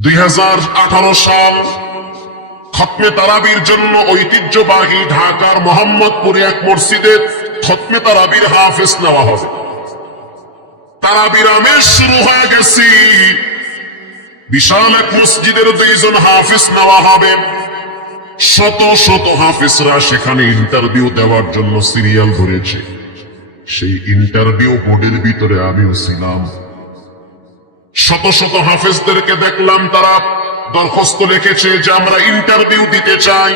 দুই সাল খতমে তারাবির জন্য ঐতিহ্যবাহী ঢাকার মোহাম্মদপুরে এক মসজিদে খতমে তারাবির হাফেজ নেওয়া হবে। তারাবির আমেজ শুরু হয়ে গেছি। বিশাল এক মসজিদের দুইজন হাফেজ নেওয়া হবে। শত শত হাফেজরা সেখানে ইন্টারভিউ দেওয়ার জন্য সিরিয়াল ধরেছে। সেই ইন্টারভিউ বোর্ডের ভিতরে আমিও ছিলাম। শত শত হাফেজদেরকে দেখলাম, তারা দরখাস্ত লিখেছে যে আমরা ইন্টারভিউ দিতে চাই।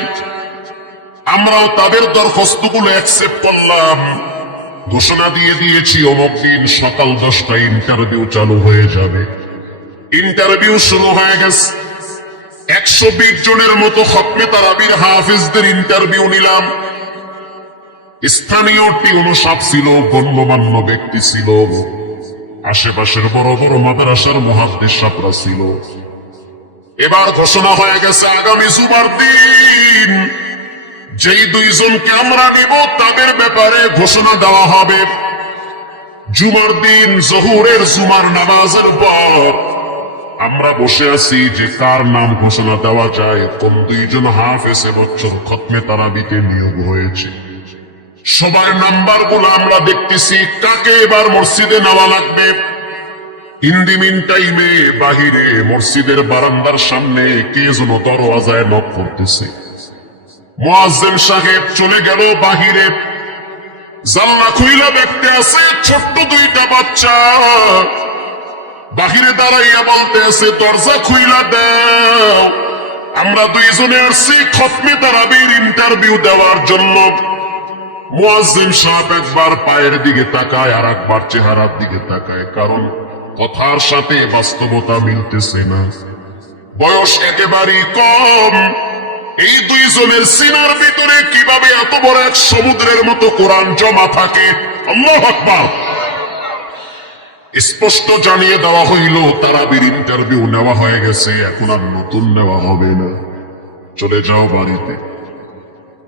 আমরাও তাদের দরখাস্তগুলো অ্যাকসেপ্ট করলাম। ঘোষণা দিয়ে দিয়েছি, অমুক দিন সকাল দশটায় ইন্টারভিউ চালু হয়ে যাবে। ইন্টারভিউ শুরু হয়ে গেছে। একশো বিশ জনের মতো খতমে তারাবির হাফিজদের ইন্টারভিউ নিলাম। স্থানীয় টিউনো সাপ ছিল, গণ্যমান্য ব্যক্তি ছিল। আশেপাশের বড় বড় মাদ্রাসার সাপরা ছিল। এবার ঘোষণা হয়ে গেছে আগামী জুমার দিন। যেই দুইজনকে আমরা নিব, তাদের ব্যাপারে ঘোষণা দেওয়া হবে। জুমার দিন জহুরের জুমার নামাজের পর আমরা বসে আছি যে কার নাম ঘোষণা দেওয়া যায়, কোন দুইজন হাফেজ এবছর খতমে তারা তারাবিতে নিয়োগ হয়েছে। সবার নাম্বারগুলো আমরা দেখতেছি, কাকে এবার মসজিদে নেওয়া লাগবে? ইন্দিমিন টাইমে বাহিরে, মসজিদের বারান্দার সামনে কে যেন দরওয়াজায় নক করতেছে। মোয়াজ্জেম সাহেব চলে গেল বাহিরে। জানলা খুইলা দেখতে আছে, ছোট্ট দুইটা বাচ্চা। বাহিরে দাঁড়াইয়া বলতে আছে, দরজা খুইলা দাও। আমরা দুইজনে আসছি খতমে তারাবির ইন্টারভিউ দেওয়ার জন্য। মুয়াজ্জিম সাহেব একবার পায়ের দিকে তাকায় আর একবার চেহারার দিকে তাকায়, কারণ কথার সাথে বাস্তবতা মিলতেছে না। বয়স একেবারেই কম। এই দুইজনের সিনার ভিতরে কীভাবে এত বড় এক সমুদ্রের মতো কোরআন জমা থাকে স্পষ্ট জানিয়ে দেওয়া হইল, তারাবির ইন্টারভিউ নেওয়া হয়ে গেছে, এখন আর নতুন নেওয়া হবে না। চলে যাও বাড়িতে।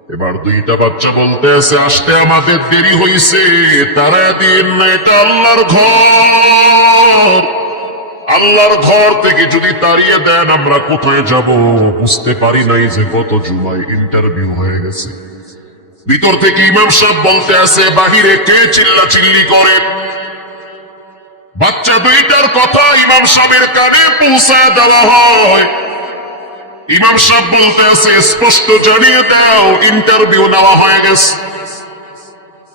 এবার দুইটা বাচ্চা বলতে আছে, আসতে আমাদের দেরি হইছে তারা দিন না, এটা আল্লাহর ঘর। আল্লাহর ঘর থেকে যদি তাড়িয়ে দেন, আমরা কোথায় যাব? বুঝতে পারি নাই যে গত জুমায় ইন্টারভিউ হয়ে গেছে। ভিতর থেকে ইমাম সাহেব বলতে আছে, বাহিরে কে চিল্লা চিল্লি করে? বাচ্চা দুইটার কথা ইমাম সাহেবের কানে পৌঁছায় দেওয়া হয়। ইমাম সাহেব বলতে আছে, স্পষ্ট জানিয়ে দাও ইন্টারভিউ নেওয়া হয়ে গেছে।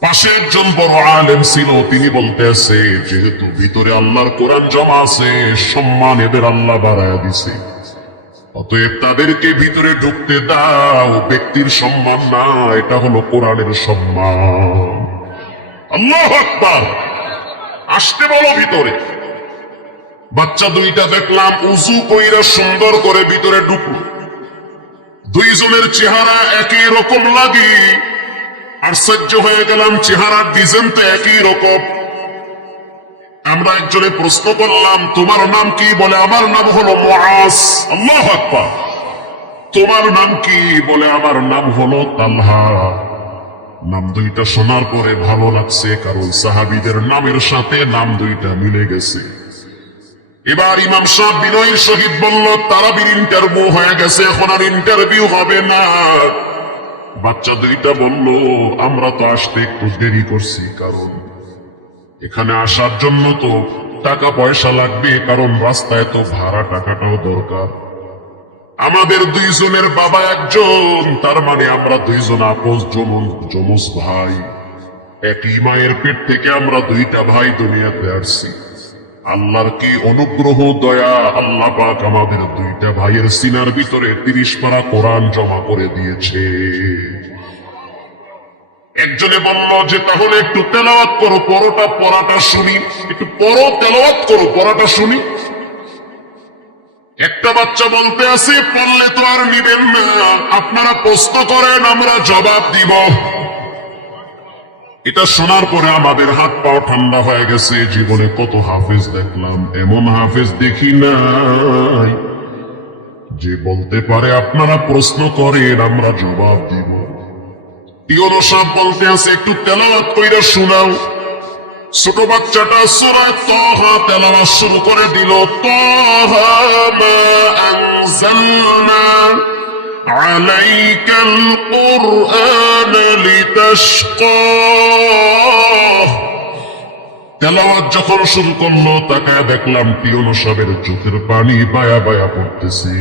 পাশে একজন বড় আলেম ছিল, তিনি বলতে আছে, যেহেতু ভিতরে আল্লাহর কোরআন জমা আছে, সম্মান এদের আল্লাহ বাড়ায় দিছে। অতএব তাদেরকে ভিতরে ঢুকতে দাও, ব্যক্তির সম্মান না, এটা হলো কোরআনের সম্মান। আল্লাহ আসতে বলো ভিতরে। বাচ্চা দুইটা দেখলাম উজু কইরা সুন্দর করে ভিতরে ঢুকলো। দুইজনের চেহারা একই রকম লাগে, আশ্চর্য হয়ে গেলাম চেহারার ডিজাইন তো একই রকম। আমরা একজনে প্রশ্ন করলাম, তোমার নাম কি? বলে, আমার নাম হলো মুআজ। আল্লাহ তোমার নাম কি? বলে, আমার নাম হলো নাম দুইটা শোনার পরে ভালো লাগছে, কারণ সাহাবিদের নামের সাথে নাম দুইটা মিলে গেছে। এবার ইমাম সাহেব বিনয়ের সহিত বলল, তারাবির ইন্টারভিউ হয়ে গেছে, এখন আর ইন্টারভিউ হবে না। বাচ্চা দুইটা বলল, আমরা তো আসতে একটু দেরি করছি, কারণ এখানে আসার জন্য তো টাকা পয়সা লাগবে, কারণ রাস্তায় তো ভাড়া টাকাটাও দরকার। আমাদের দুইজনের বাবা একজন, তার মানে আমরা দুইজন আপোষ, জমন যমজ ভাই। একই মায়ের পেট থেকে আমরা দুইটা ভাই দুনিয়াতে আসছি। আল্লাহর কি অনুগ্রহ, দয়া, আল্লাহ পাক আমাদের দুইটা ভাইয়ের সিনার ভিতরে তিরিশ পারা কোরআন জমা করে দিয়েছে। একজনে বলল যে, তাহলে একটু তেলাওয়াত করো, পরোটা পড়াটা শুনি। একটু পরো, তেলাওয়াত করো পড়াটা শুনি। একটা বাচ্চা বলতে আছে, পড়লে তো আর নিবেন না। আপনারা প্রশ্ন করেন, আমরা জবাব দিব। এটা শোনার পরে আমাদের হাত পাও ঠান্ডা হয়ে গেছে, জীবনে কত হাফেজ দেখলাম, এমন হাফেজ দেখি নাই। যে বলতে পারে আপনারা প্রশ্ন করেন, আমরা জবাব দিব। ইয়নো বলতে আছে, একটু তেলাওয়াত কইরা শোনাও। ছোট বাচ্চাটা সুরা তহা তেলাওয়াত শুরু করে দিল, তহা মা আনজালনা। عليك القرآن لتشقى তেলাওয়াত যখন শুরু করলো তাকায় দেখলাম পিয়নো সাহেবের চোখের পানি বায়া বায়া পড়তেছে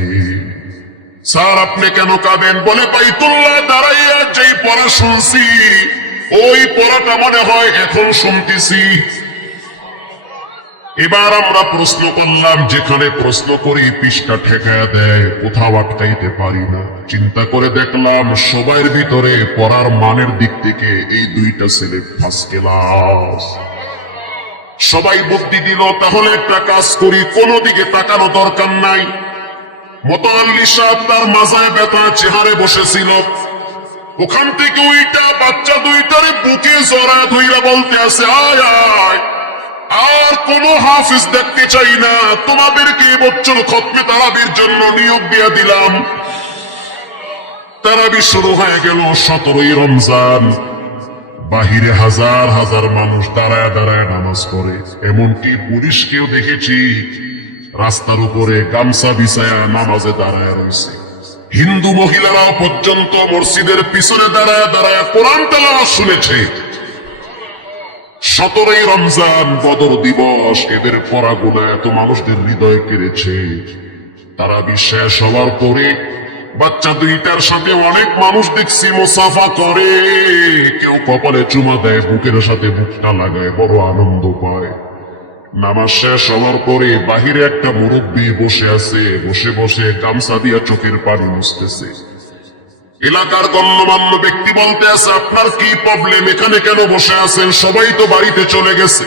স্যার আপনি কেন কাঁদেন বলে বাইতুল্লাহ দাঁড়াইয়া যেই পড়া শুনছি ওই পড়াটা মনে হয় এখন শুনতেছি এবার আমরা প্রশ্ন করলাম, যেখানে প্রশ্ন করি, পৃষ্ঠা ঠেকায়া দেয়, কোথাও আটকাইতে পারি না। চিন্তা করে দেখলাম সবার ভিতরে পড়ার মানের দিক থেকে এই দুইটা ছেলে ফার্স্ট ক্লাস সবাই বুদ্ধি দিল, তাহলে একটা কাজ করি, কোন দিকে তাকানো দরকার নাই। মোতাল্লি সাহেব তার মাজায় ব্যথা চেহারে বসেছিল। ওখান থেকে ওইটা বাচ্চা দুইটারে বুকে জড়া ধইরা বলতে আছে আয় আয়। আর কোন হাফিজ দেখতে চাই না। তোমাদেরকে এবছর খতমে তারাবির জন্য নিয়োগ দিয়ে দিলাম। তারাবি শুরু হয়ে গেল সতেরোই রমজান। বাহিরে হাজার হাজার মানুষ দাঁড়ায় দাঁড়ায় নামাজ পড়ে। এমনকি পুলিশকেও দেখেছি, রাস্তার উপরে গামছা বিছায়া নামাজে দাঁড়ায় রয়েছে। হিন্দু মহিলারাও পর্যন্ত মসজিদের পিছনে দাঁড়ায় দাঁড়ায় কোরআন তেলাওয়াত শুনেছে। সতেরোই রমজান বদর দিবস। এদের পরাগুনা এত মানুষদের হৃদয় কেড়েছে। তারা বিশ্বাস হওয়ার পরে বাচ্চা দুইটার সাথে অনেক মানুষ দেখছি মোসাফা করে। কেউ কপালে চুমা দেয়, বুকের সাথে বুকটা লাগায়, বড় আনন্দ পায়। নামাজ শেষ হওয়ার পরে বাহিরে একটা মুরব্বী বসে আছে, বসে বসে গামছা দিয়া চোখের পানি মুছতেছে। এলাকার গণ্যমান্য ব্যক্তি বলতে আছে, আপনার কি প্রবলেম এখানে কেন বসে আছেন? সবাই তো বাড়িতে চলে গেছে।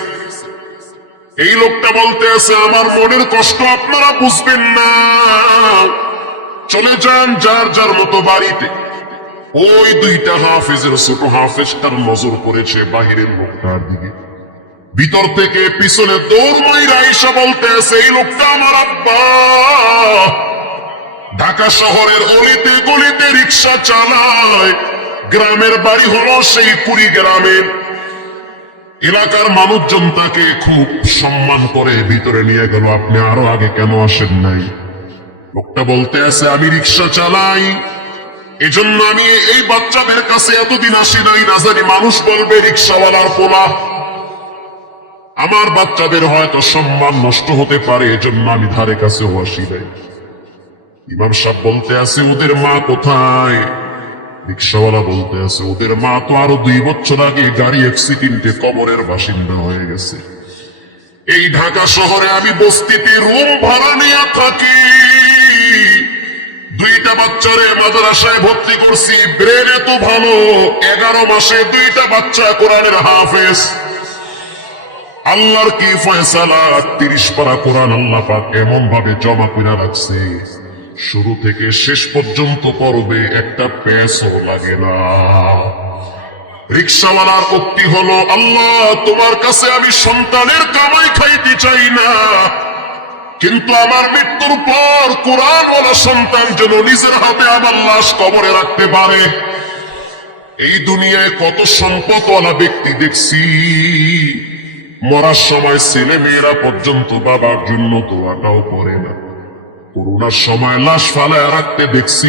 এই লোকটা বলতে আছে, আমার মনের কষ্ট আপনারা বুঝবেন না। চলে যান যার যার মতো বাড়িতে। ওই দুইটা হাফেজের ছোট হাফেজটার নজর পড়েছে বাহিরের লোকটার দিকে। ভিতর থেকে পিছনে দৌড় মাইরা এসে বলতে আছে, এই লোকটা আমার আব্বা। ঢাকা শহরের অলিতে গলিতে রিক্সা চালায়। গ্রামের বাড়ি হলো সেই কুড়ি গ্রামের এলাকার মানুষজন তাকে খুব সম্মান করে ভিতরে নিয়ে গেল, আপনি আরও আগে কেন আসেন নাই? লোকটা বলতে আছে, আমি রিক্সা চালাই। এজন্য আমি এই বাচ্চাদের কাছে এতদিন আসি নাই, না জানি মানুষ বলবে রিক্সাওয়ালার পোলা। আমার বাচ্চাদের হয়তো সম্মান নষ্ট হতে পারে, এজন্য আমি ধারে কাছেও আসি নাই। ইমাম সাহেব বলতে আছে, ওদের মা কোথায়? রিক্সাওয়ালা বলতে আছে, ওদের মা তো আরও দুই বছর আগে গাড়ি অ্যাক্সিডেন্টে কবরের বাসিন্দা হয়ে গেছে। এই ঢাকা শহরে আমি বস্তিতে রুম ভাড়া নিয়ে থাকি। দুইটা বাচ্চারে মাদ্রাসায় ভর্তি করছি, ব্রেন এত ভালো, এগারো মাসে দুইটা বাচ্চা কোরআনের হাফেজ। আল্লাহর কি ফয়সালা, তিরিশ পারা কোরআন আল্লাহ পাক এমন ভাবে জমা করে রাখছে। শুরু থেকে শেষ পর্যন্ত পড়বে একটা পেসও লাগে না। রিক্সাওয়ালার উক্তি হলো, আল্লাহ, তোমার কাছে আমি সন্তানের কামাই খাইতে চাই না। কিন্তু আমার মৃত্যুর পর কোরআনওয়ালা সন্তান যেন নিজের হাতে আমার লাশ কবরে রাখতে পারে। এই দুনিয়ায় কত সম্পদওয়ালা ব্যক্তি দেখছি। মরার সময় ছেলে মেয়েরা পর্যন্ত বাবার জন্য দোয়াটাও করে না। করোনার সময় লাশ ফালায় রাখতে দেখছি।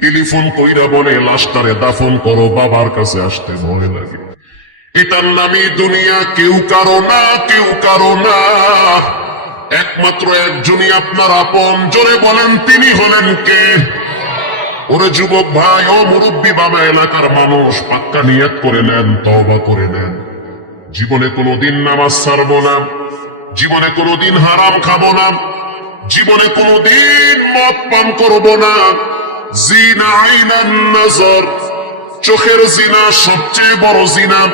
টেলিফোন কইরা বলে, লাশটারে দাফন করো, বাবার কাছে আসতে ভয় লাগে। এটার নামই দুনিয়া, কেউ কারও না, কেউ কারও না। একমাত্র একজনই আপনার আপন। জোরে বলেন, তিনি হলেন কে? ওরে যুবক ভাই, ও মুরব্বী বাবা, এলাকার মানুষ, পাক্কা নিয়ত করে নেন, তওবা করে নেন। জীবনে কোনোদিন নামাজ ছাড়বো না। জীবনে কোনোদিন হারাম খাব না। জীবনে কোনোদিন মদ পান করব না। জিনা আইনান নজর। চোখের জিনা সবচেয়ে বড় জিনা।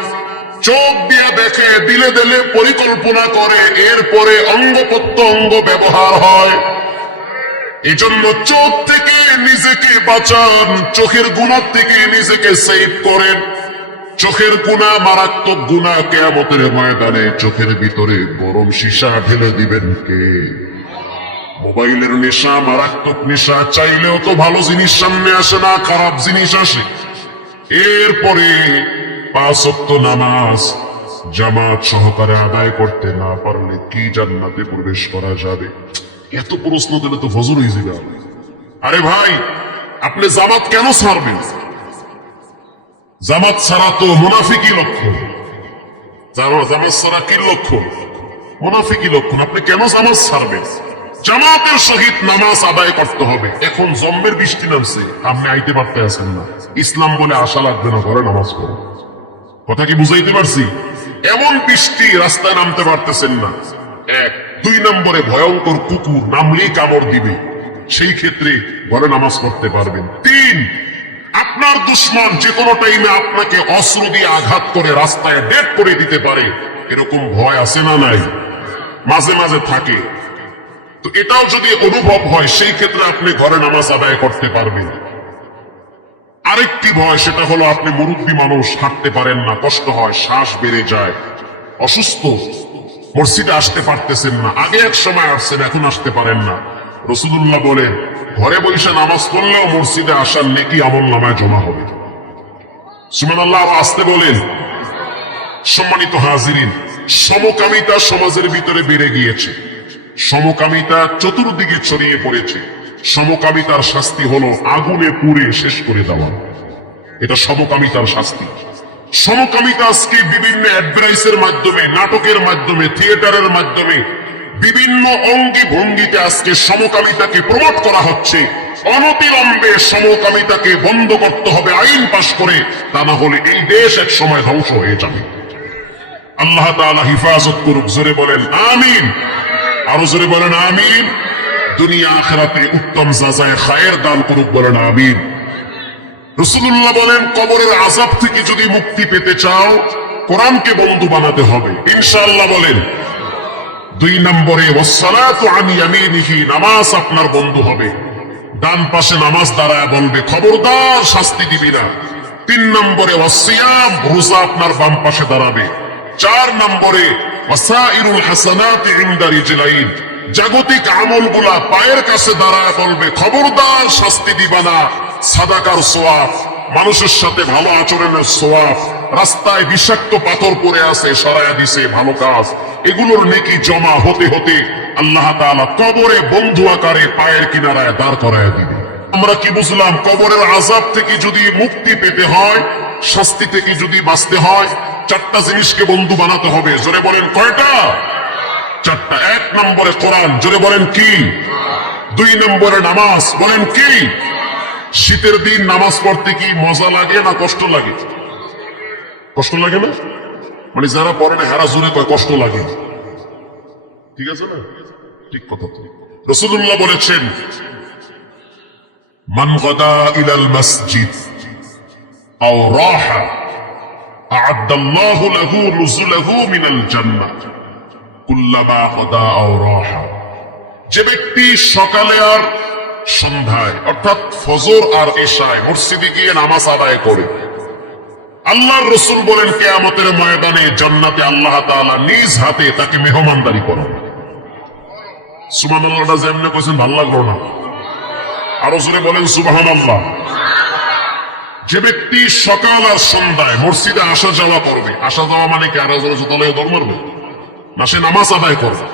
চোখ দিয়ে দেখে, দিলে দিলে পরিকল্পনা করে, এরপরে অঙ্গ প্রত্যঙ্গ ব্যবহার হয়। এজন্য চোখ থেকে নিজেকে বাঁচান, চোখের গুণার থেকে নিজেকে সেভ করেন। চোখের গুণা মারাত্মক গুণা কেয়ামতের ময়দানে চোখের ভিতরে গরম সীসা ঢেলে দিবেন কে? মোবাইলের নেশা, মারাত্মক নেশা, চাইলেও তো ভালো জিনিস সামনে আসে না, খারাপ জিনিস আসে। এরপরে পাঁচ নামাজ জামাত সহকারে আদায় করতে না পারলে কি জান্নাতে প্রবেশ করা যাবে? এত প্রশ্ন দিলে তো ফজর হয়ে যাবে আরে ভাই, আপনি জামাত কেন ছাড়বেন? জামাত ছাড়া তো মুনাফিকি লক্ষণ জামা- জামাত ছাড়া কি লক্ষণ মুনাফিকি লক্ষণ আপনি কেন জামাত ছাড়বেন? জামাতের সহিত নামাজ আদায় করতে হবে। এখন জম্মের বৃষ্টি নামছে। আপনি আইতে পারতে আছেন না। ইসলাম বলে আশা লাগবে না, ঘরে নামাজ পড়ো। কথা কি বুঝাইতে পারছি? এমন বৃষ্টি রাস্তায় নামতে পারতেছেন না। এক, দুই নম্বরে ভয়ঙ্কর কুকুর নামলেই কামড় দিবে। সেই ক্ষেত্রে ঘরে নামাজ পড়তে পারবেন। তিন, আপনার দুশ্মন যে কোনো টাইমে আপনাকে অস্ত্র দিয়ে আঘাত করে রাস্তায় ডেট করে দিতে পারে। এরকম ভয় আছে না নাই? মাঝে মাঝে থাকে। তো এটাও যদি অনুভব হয়, সেই ক্ষেত্রে আপনি ঘরে নামাজ আদায় করতে পারবেন। আরেকটি ভয়, সেটা হলো আপনি মুরব্বী মানুষ, হাঁটতে পারেন না, কষ্ট হয়, শ্বাস বেড়ে যায়, অসুস্থ, মসজিদে আসতে পারতেছেন না, আগে এক সময় আসছেন, এখন আসতে পারেন না। রসুদুল্লাহ বলেন ঘরে বসে নামাজ পড়লেও মসজিদে আসার নেকি আমল নামায় জমা হবে। সুমান আল্লাহ আসতে বলেন, সম্মানিত হাজিরিন, সমকামিতা সমাজের ভিতরে বেড়ে গিয়েছে। সমকামিতা চতুর্দিকে ছড়িয়ে পড়েছে। সমকামিতার শাস্তি হলো আগুনে পুড়ে শেষ করে দেওয়া। এটা সমকামিতার শাস্তি। সমকামিতা আজকে বিভিন্ন অ্যাডভাইসের মাধ্যমে, নাটকের মাধ্যমে, থিয়েটারের মাধ্যমে, বিভিন্ন অঙ্গি ভঙ্গিতে আজকে সমকামিতাকে প্রমোট করা হচ্ছে। অনতিলম্বে সমকামিতাকে বন্ধ করতে হবে, আইন পাশ করে, তা না হলে এই দেশ এক সময় ধ্বংস হয়ে যাবে। আল্লাহ তাআলা হিফাজত করুক, জোরে বলেন, আমিন। আরও জোরে বলেন, আমিন। দুনিয়া আখেরাতে উত্তম জাজায় খায়ের দান করুক বলেন, আমিন। রসুল্লাহ বলেন, কবরের আজাব থেকে যদি মুক্তি পেতে চাও, কোরআনকে বন্ধু বানাতে হবে। ইনশাআল্লাহ বলেন, দুই নম্বরে, ওয়াসসালাতু আন ইয়ামিনিহি, নামাজ আপনার বন্ধু হবে। ডান পাশে নামাজ দাঁড়ায় বলবে, খবরদার, শাস্তি দিবি না। তিন নম্বরে ওয়াসিয়াম রোজা আপনার বাম পাশে দাঁড়াবে। চার নম্বরে জাগতিক আমলগুলা পায়ের কাছে দাঁড়ায় বলবে, খবরদার শাস্তি দিবা না, সাদাকার সোয়াব। মানুষের সাথে ভালো আচরণের সোয়াব। রাস্তায় বিষাক্ত পাথর পড়ে আছে, সরায়া দিছে, ভালো কাজ। এগুলোর নেকি জমা হতে হতে আল্লাহ তাআলা কবরে বন্ধু আকারে পায়ের কিনারায় দাঁড় করায় দিবে। আমরা কি বুঝলাম, কবরের আজাব থেকে যদি মুক্তি পেতে হয়, শাস্তি থেকে যদি বাঁচতে হয়? চারটা জিনিসকে বন্ধু বানাতে হবে। জোরে বলেন কয়টা? চারটা। এক নম্বরে কোরআন, জোরে বলেন কি? দুই নম্বরে নামাজ, বলেন কি? শীতের দিন নামাজ পড়তে কি মজা লাগে না কষ্ট লাগে? কষ্ট লাগে না? মানে যারা পড়ে না, হেরা জোরে কয় কষ্ট লাগে। ঠিক আছে না? ঠিক কথা রসুল্লাহ বলেছেন, মান গদা ইলাল মসজিদ আও রাহা أعد الله له نزله من الجنة كلما غدا أو راحا যে ব্যক্তি সকালে আর সন্ধ্যায় অর্থাৎ ফজর আর এশায় মসজিদে গিয়ে নামাজ আদায় করে আল্লাহর রসুল বলেন কেয়ামতের ময়দানে জান্নাতে আল্লাহ তাআলা নিজ হাতে তাকে মেহমানদারি করেন সুমান আল্লাহটা যেমনি কইছেন ভাল লাগলো না আরো জোরে বলেন সুবাহান আল্লাহ যে ব্যক্তি সকাল আর সন্ধ্যায় মসজিদে আসা যাওয়া করবে, আসা যাওয়া মানে কি? আরও জোরে জোতলে দৌড় মারবে না, সে নামাজ আদায় করবে।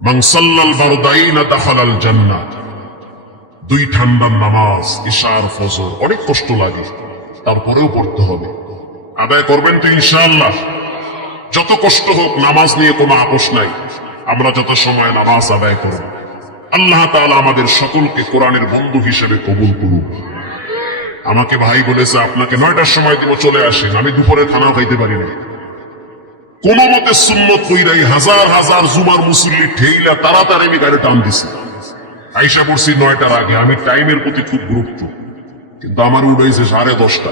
মাংসাল্লাল বারদাইনা জান্নাত। দুই ঠান্ডার নামাজ ইশার ফজর, অনেক কষ্ট লাগে, তারপরেও পড়তে হবে। আদায় করবেন তো ইনশাআল্লাহ। যত কষ্ট হোক, নামাজ নিয়ে কোনো আপোষ নাই। আমরা যত সময় নামাজ আদায় করব, আল্লাহ তাআলা আমাদের সকলকে কোরআনের বন্ধু হিসেবে কবুল করুন আমাকে ভাই বলেছে, আপনাকে নয়টার সময় দিব, চলে আসেন। আমি দুপুরে খানা খাইতে পারি না কোন মতে সুন্নত কইরাই হাজার হাজার জুমার মুসল্লি ঠেইলা তাড়াতাড়ি আমি গাড়ি টান দিছি। আইসা পড়ছি নয়টার আগে। আমি টাইমের প্রতি খুব গুরুত্ব। কিন্তু আমার উড়াইছে সাড়ে দশটা।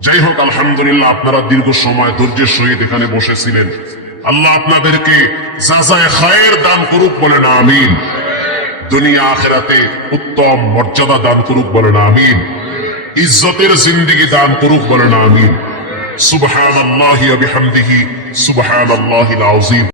যাই হোক, আলহামদুলিল্লাহ, আপনারা দীর্ঘ সময় ধৈর্যের সহিত এখানে বসেছিলেন। আল্লাহ আপনাদেরকে যাজায় খায়ের দান করুক বলেন, আমিন। দুনিয়া আখেরাতে উত্তম মর্যাদা দান করুক বলেন, আমিন। ইজ্জতের জিন্দিগি দান করুক বলেন আমিন সুবহান আল্লাহ বিহামদিহি সুবহান আল্লাহ আযীম